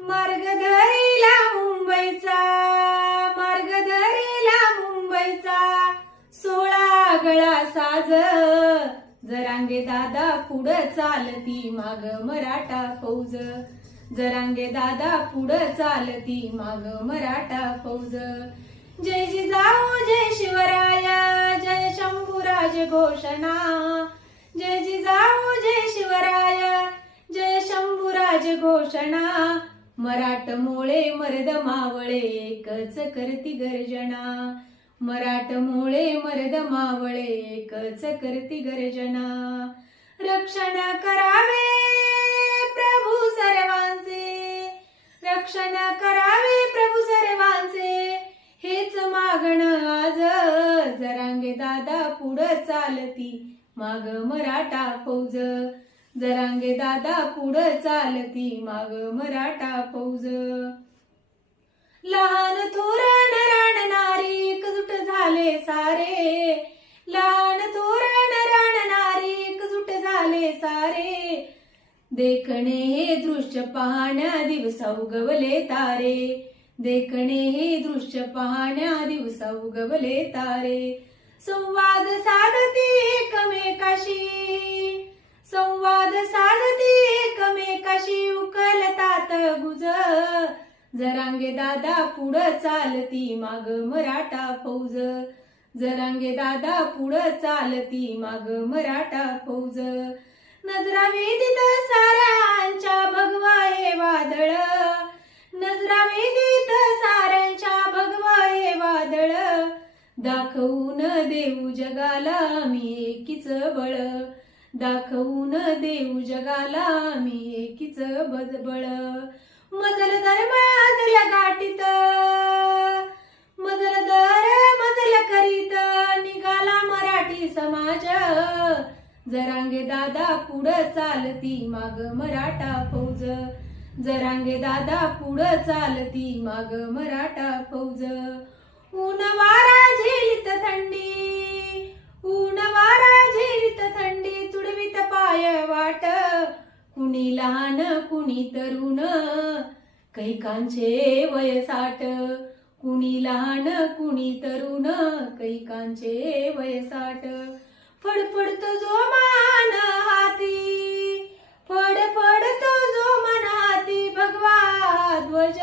मार्ग धरिला मुंबईचा, मार्ग धरिला मुंबईचा, 16 गळा साज. जरांगे दादा पुढं चालती माग मराठा फौज. जरांगे दादा पुढं चालती माग मराठा फौज. जय जिजाऊ जय शिवराया, जय शंभूराज घोषणा. जय जिजाऊ जय शिवराया, जय शंभूराज घोषणा. मराठमोळे मर्द मावळे एकच करती गर्जना. मराठमोळे मर्द मावळे एकच करती गर्जना. रक्षण करावे प्रभू सर्वांचे, रक्षण करावे प्रभू सर्वांचे, हेच मागणं आज. जरांगे दादा पुढं चालती माग मराठा फौज. जरांगे दादा पुढं चालती माग मराठा फौज. लहान थोर नराण नारी एकजूट झाले सारे. लहान थोर नराण नारी एकजूट झाले सारे. देखणे हे दृश्य पाहण्या दिवसा उगवले तारे. देखणे हे दृश्य पाहण्या दिवसा उगवले तारे. संवाद साधती एकमेकाशी, संवाद साधती एकमेकाशी, उकलतात गुज. जरांगे दादा पुढं चालती माग मराठा फौज. जरांगे दादा पुढं चालती माग मराठा फौज. नजरा वेधीत साऱ्यांच्या भगवा हे वादळ. नजरा वेधीत साऱ्यांच्या भगवा हे वादळ. दाखवून देऊ जगाला आम्ही एकीच बळ. दाखवून देऊ जगाला आम्ही एकीच बळ. मजल दर मजल गाठीत, मजल दर मजल करीत, निघाला मराठी समाज. जरांगे दादा पुढं चालती माग मराठा फौज. जरांगे दादा पुढं चालती माग मराठा फौज. ऊन वारा झेलित थंडी, ऊन वारा झेलित थंडी, तुडवीत पाय वाट. कुणी लहान कुणी तरुण, कैकांचे वय 60. कुणी लहान कुणी तरुण, कैकांचे वय 60. फडफडतो जो मान हाती, फडफडतो जो मन हाती, भगवा ध्वज,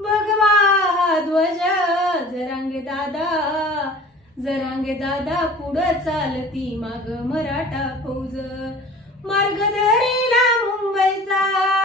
भगवा ध्वज. जरांगे दादा, जरांगे दादा पुढं चालती माग मराठा फौज. मार्ग धरिला मुंबईचा.